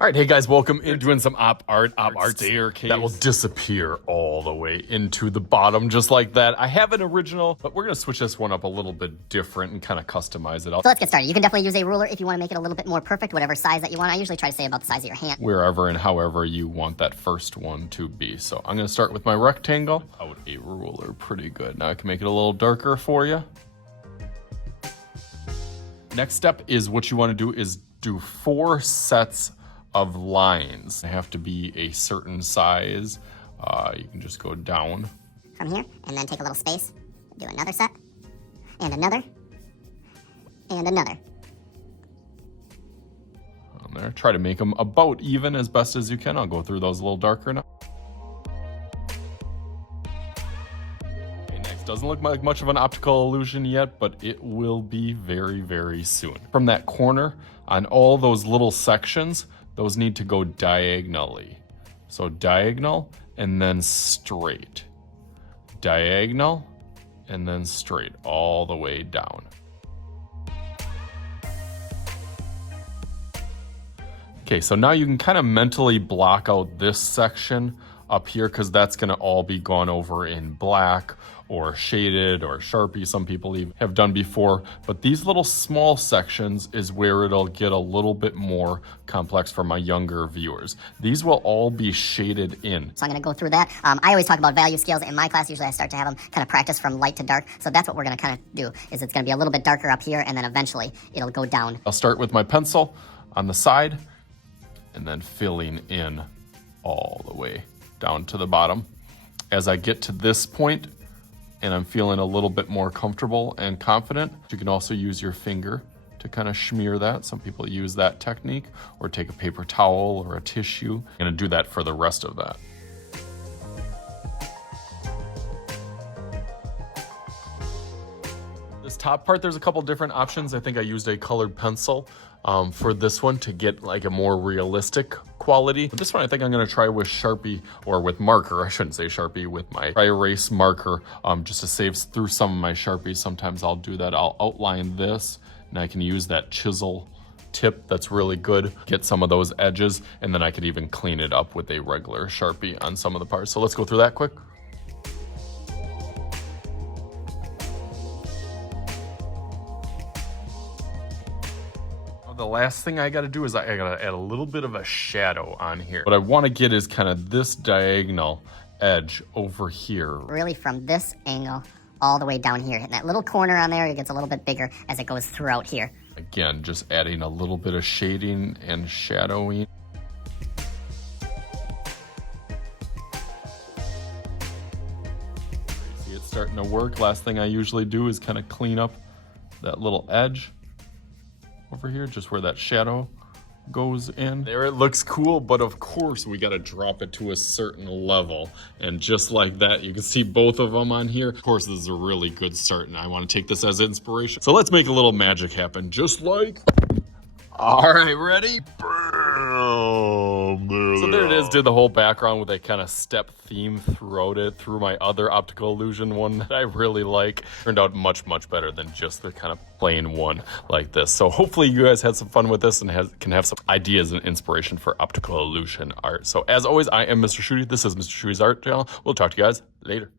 All right, hey guys, welcome in. Doing some op art staircase that will disappear all the way into the bottom, just like that. I have an original, but we're gonna switch this one up a little bit different and kind of customize it. So let's get started. You can definitely use a ruler if you want to make it a little bit more perfect, whatever size that you want. I usually try to say about the size of your hand. Wherever and however you want that first one to be. So I'm gonna start with my rectangle. Out a ruler, pretty good. Now I can make it a little darker for you. Next step is what you want to do is do 4 sets of lines. They have to be a certain size. You can just go down from here and then take a little space, do another set, and another, and another. On there, try to make them about even as best as you can. I'll go through those a little darker now. Okay, next, doesn't look like much of an optical illusion yet, but it will be very, very soon. From that corner, on all those little sections, those need to go diagonally. So diagonal and then straight. Diagonal and then straight all the way down. Okay, so now you can kind of mentally block out this section up here because that's gonna all be gone over in black or shaded or Sharpie, some people even have done before. But these little small sections is where it'll get a little bit more complex for my younger viewers. These will all be shaded in. So I'm gonna go through that. I always talk about value scales in my class. Usually I start to have them kind of practice from light to dark. So that's what we're gonna kind of do, is it's gonna be a little bit darker up here and then eventually it'll go down. I'll start with my pencil on the side and then filling in all the way down to the bottom. As I get to this point and I'm feeling a little bit more comfortable and confident, you can also use your finger to kind of smear that. Some people use that technique, or take a paper towel or a tissue. I'm gonna do that for the rest of that. This top part, there's a couple different options. I think I used a colored pencil for this one to get like a more realistic quality. But this one I think I'm gonna try with Sharpie, or with marker, I shouldn't say Sharpie, with my dry erase marker, just to save through some of my Sharpies. Sometimes I'll do that. I'll outline this and I can use that chisel tip that's really good, get some of those edges, and then I could even clean it up with a regular Sharpie on some of the parts. So let's go through that quick. The last thing I gotta do is I gotta add a little bit of a shadow on here. What I wanna get is kind of this diagonal edge over here. Really from this angle all the way down here. And that little corner on there, it gets a little bit bigger as it goes throughout here. Again, just adding a little bit of shading and shadowing. See it starting to work. Last thing I usually do is kind of clean up that little edge over here, just where that shadow goes in. There, it looks cool, but of course we gotta drop it to a certain level. And just like that, you can see both of them on here. Of course, this is a really good start, and I wanna take this as inspiration. So let's make a little magic happen, just like... All right, ready? So there it is, did the whole background with a kind of step theme throughout it, through my other optical illusion one that I really like. Turned out much, much better than just the kind of plain one like this. So hopefully you guys had some fun with this and can have some ideas and inspiration for optical illusion art. So as always, I am Mr. Shooty. This is Mr. Shooty's Art Channel. We'll talk to you guys later.